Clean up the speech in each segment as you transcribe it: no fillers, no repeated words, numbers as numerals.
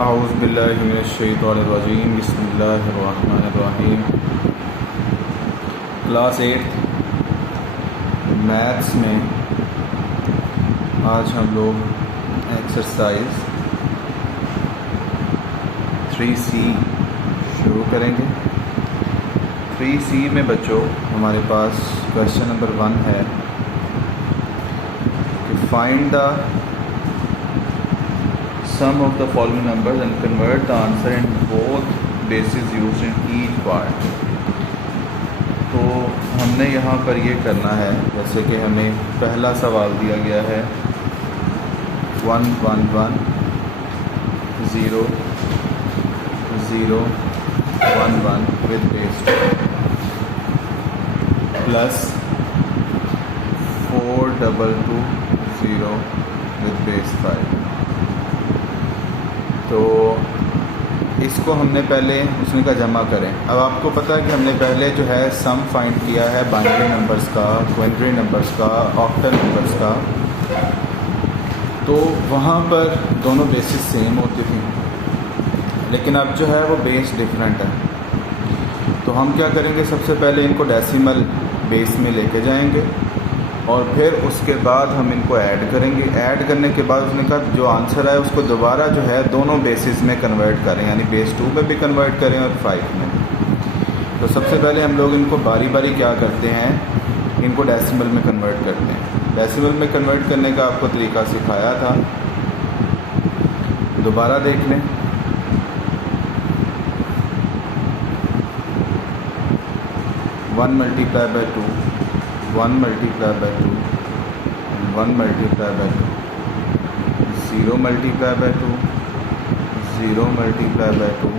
औज़ु बिल्लाहि मिनश्शैतानिर्रजीम बिस्मिल्लाहिर्रहमानिर्रहीम। Class 8 maths में आज हम लोग एक्सरसाइज 3C शुरू करेंगे। 3C में बच्चों हमारे पास क्वेश्चन नंबर 1 है कि find the sum of the following numbers and convert the answer in both bases used in each part। तो हमने यहाँ पर ये करना है, जैसे कि हमें पहला सवाल दिया गया है 1 1 1 0 0 1 1 with base 2 plus 4 2 2 0 with base 5। तो इसको हमने पहले उसने का जमा करें। अब आपको पता है कि हमने पहले जो है सम फाइंड किया है बाइनरी नंबर्स का, क्विंटरी नंबर्स का, ऑक्टल नंबर्स का, तो वहाँ पर दोनों बेसिस सेम होती थी, लेकिन अब जो है वो बेस डिफरेंट है। तो हम क्या करेंगे, सबसे पहले इनको डेसिमल बेस में लेके जाएंगे और फिर उसके बाद हम इनको ऐड करेंगे। ऐड करने के बाद उसने कहा जो आंसर है उसको दोबारा जो है दोनों बेसिस में कन्वर्ट करें, यानी बेस 2 में भी कन्वर्ट करें और 5 में। तो सबसे पहले हम लोग इनको बारी बारी क्या करते हैं, इनको डेसिमल में कन्वर्ट करते हैं। डेसिमल में कन्वर्ट करने का आपको तरीका सिखाया था, दोबारा देख लें। One multiply by 2, 1 multiplied by 2 and 1 multiplied by 2, 0 multiplied by 2, 0 multiplied by 2,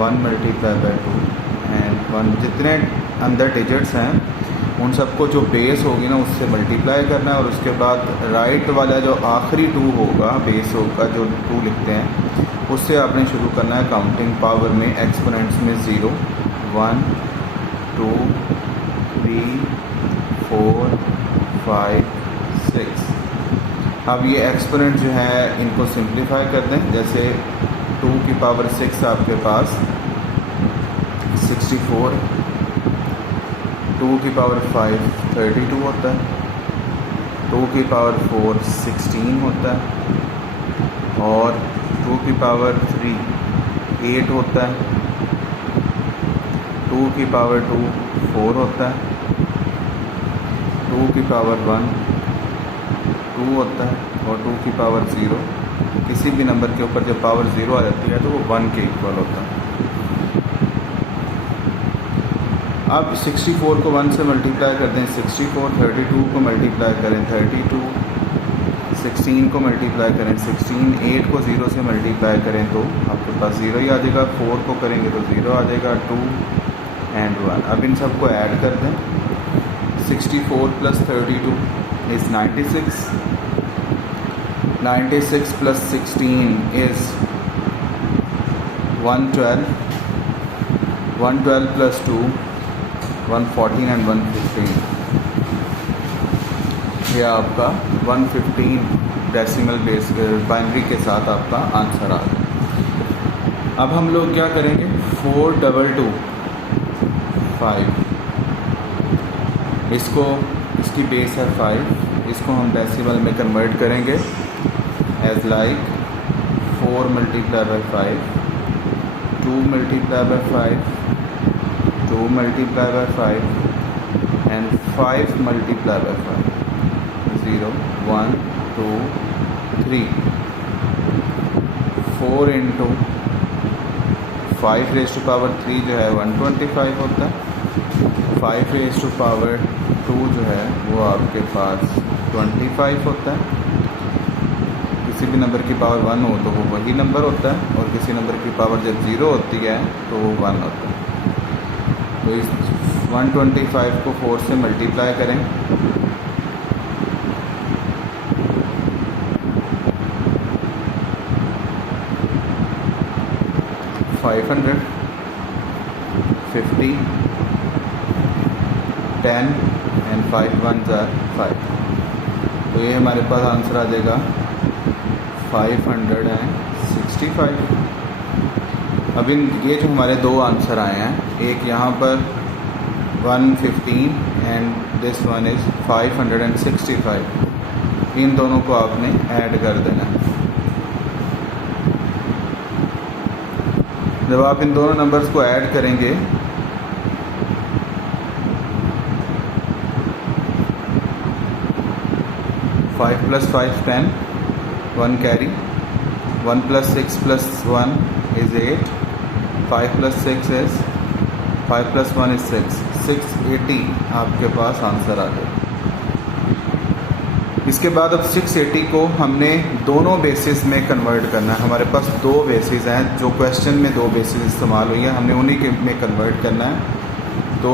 1 multiplied by 2 and 1। जितने अंदर डिजिट्स हैं उन सबको जो बेस होगी ना उससे मल्टीप्लाई करना है, और उसके बाद राइट वाला जो आखिरी 2 होगा, बेस होगा जो 2 लिखते हैं, उससे आपने शुरू करना है काउंटिंग पावर में, एक्सपोनेंट्स में 0 1 2 3 4 5 6। अब ये एक्सपोनेंट जो है इनको सिंप्लीफाई कर दें। जैसे 2 की पावर 6 आपके पास 64, 2 की पावर 5 32 होता है, 2 की पावर 4 16 होता है, और 2 की पावर 3 8 होता है, 2 की पावर 2 4 होता है, 2 की पावर 1 2 होता है, और 2 की पावर 0, किसी भी नंबर के ऊपर जब पावर 0 आ जाती है तो वो 1 के इक्वल होता है। अब 64 को 1 से मल्टीप्लाई कर दें 64, 32 को मल्टीप्लाई करें 32, 16 को मल्टीप्लाई करें 16, 8 को 0 से मल्टीप्लाई करें तो आपके पास 0 ही आ जाएगा, 4 को करेंगे तो 0 आ जाएगा, 2 एंड 1। अब इन सबको ऐड कर दें। 64 plus 32 is 96, 96 plus 16 is 112, 112 plus 2 114 and 115। यह आपका 115 डेसिमल बेस बाइनरी के साथ आपका आंसर आ गया। अब हम लोग क्या करेंगे, 4 2 2 5, इसकी बेस है 5, इसको हम डेसिमल में कन्वर्ट करेंगे as like 4 multiply by 5, 2 multiply by 5, 2 multiply by 5 and 5 multiply by 5, 0 1 2 3, 4 into 5 raise to power 3 जो है 125 होता है, 5 रेज़ टू पावर 2 जो है वो आपके पास 25 होता है। किसी भी नंबर की पावर 1 हो तो वो वही नंबर होता है, और किसी नंबर की पावर जब 0 होती है तो वो 1 होता है। तो इस 125 को 4 से मल्टीप्लाई करें, फाइव 50 10 एंड 5 1 5। तो ये हमारे पास आंसर आ जाएगा 565। अब ये जो हमारे दो आंसर आए हैं, एक यहाँ पर 115 एंड दिस वन इज़ 565, इन दोनों को आपने ऐड कर देना है। जब आप इन दोनों नंबर्स को ऐड करेंगे 5 + 5 10, 1 कैरी, 1 + 6 + 1 is 8, 5 + 6 is 5 + 1 is 6, 680 आपके पास आंसर आ गया। इसके बाद अब 680 को हमने दोनों बेसिस में कन्वर्ट करना है। हमारे पास दो बेसिस हैं, जो क्वेश्चन में दो बेसिस इस्तेमाल हुई है, हमने उन्हीं के में कन्वर्ट करना है। तो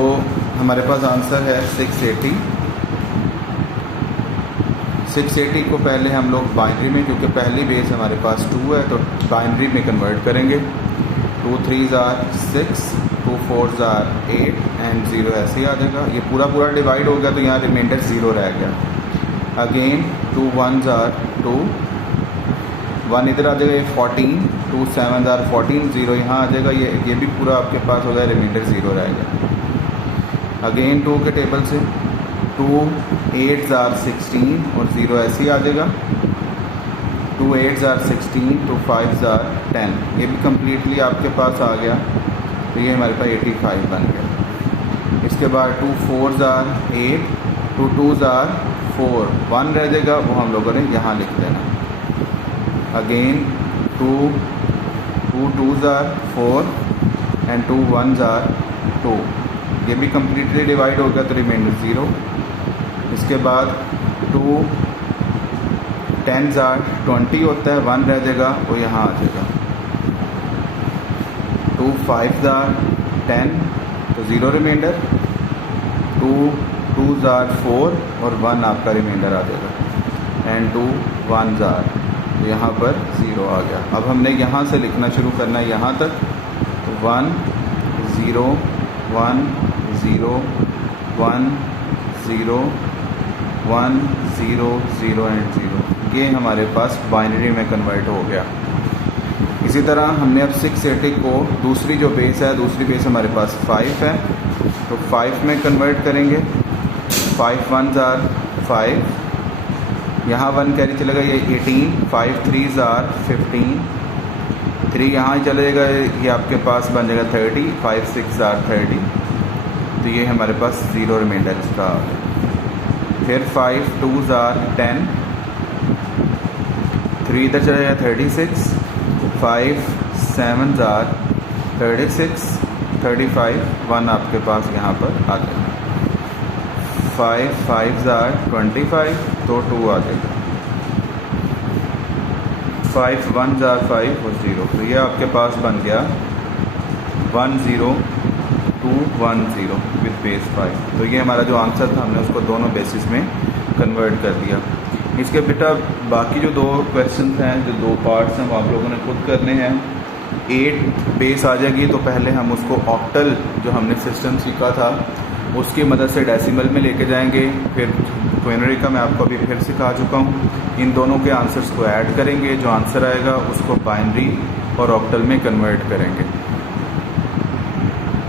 हमारे पास आंसर है 680। 680 को पहले हम लोग बाइनरी में, क्योंकि पहली बेस हमारे पास 2 है, तो बाइनरी में कन्वर्ट करेंगे। 2 3s are 6, 2 4s are 8 and 0 ऐसे ही आ जाएगा। ये पूरा डिवाइड हो गया, तो यहाँ रिमाइंडर 0 रह गया। अगेन 2 1s are 2, 1 इधर आ जाएगा, ये 14, 2 7s are 14, 0 यहाँ आ जाएगा, ये भी पूरा आपके पास हो गया, रिमाइंडर 0 रहेगा। अगेन 2 के टेबल से 2 8s are 16 और 0 ऐसे ही आ जाएगा। 2 8s are 16, 2 5s are 10, ये भी कम्प्लीटली आपके पास आ गया, तो ये हमारे पास 85 बन गया। इसके बाद 2 4s are 8, 2 2s are 4, 1 रह जाएगा, वो हम लोगों ने यहाँ लिख देना। Again 2 2s are 4 and 2 1s are 2, ये भी कम्प्लीटली डिवाइड हो गया, तो रिमाइंडर 0। इसके बाद 2 10s are 20 होता है, 1 रह जाएगा, वो यहाँ आ जाएगा। 2 5s are 10, तो 0 रिमाइंडर। 2 2s are 4 और 1 आपका रिमाइंडर आ जाएगा। एंड 2 1s are, तो यहाँ पर 0 आ गया। अब हमने यहाँ से लिखना शुरू करना है यहाँ तक, तो 1 0 1 0 1 0 1 0 0 एंड 0, ये हमारे पास बाइनरी में कन्वर्ट हो गया। इसी तरह हमने अब 680 को दूसरी जो बेस है, दूसरी बेस हमारे पास 5 है, तो 5 में कन्वर्ट करेंगे। 5 1s are 5, यहाँ 1 कैरी चलेगा, ये 18, 5 3s are 15, 3 यहाँ चले जाएगा, ये आपके पास बन जाएगा 30, 5 6 are 30, तो ये हमारे पास 0 रिमाइंडर इसका। फिर 5 2s are 10, 3 इधर चला जाएगा 36, 5 7s are 36, 35, 1 आपके पास यहाँ पर आ जाएगा। 5 5s are 25, तो 2 आ जाएगा। 5 1s are 5 और 0, तो ये आपके पास बन गया 1 0 2 1 0 विद बेस 5। तो ये हमारा जो आंसर था, हमने उसको दोनों बेसिस में कन्वर्ट कर दिया। इसके बेटा बाकी जो दो क्वेश्चन हैं, जो दो पार्ट्स हैं, वो आप लोगों ने खुद करने हैं। 8 बेस आ जाएगी, तो पहले हम उसको ऑक्टल जो हमने सिस्टम सीखा था उसकी मदद से डेसिमल में लेके जाएंगे। फिर क्विनरी का मैं आपको अभी फिर सिखा चुका हूँ। इन दोनों के आंसर्स को ऐड करेंगे, जो आंसर आएगा उसको बाइनरी और ऑक्टल में कन्वर्ट करेंगे।